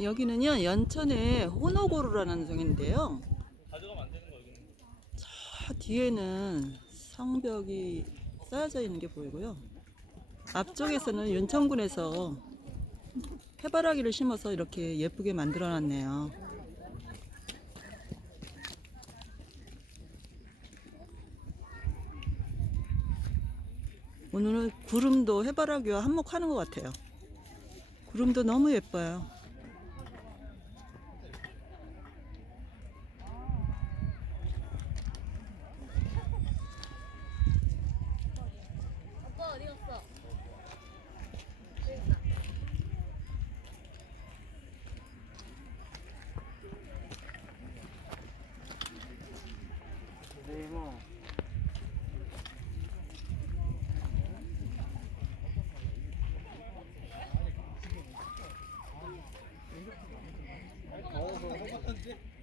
여기는요 연천의 호노고루라는 성인데요. 저 뒤에는 성벽이 쌓여져 있는 게 보이고요. 앞쪽에서는 윤천군에서 해바라기를 심어서 이렇게 예쁘게 만들어 놨네요. 오늘은 구름도 해바라기와 한몫하는 것 같아요. 구름도 너무 예뻐요. 맞은 게 하나도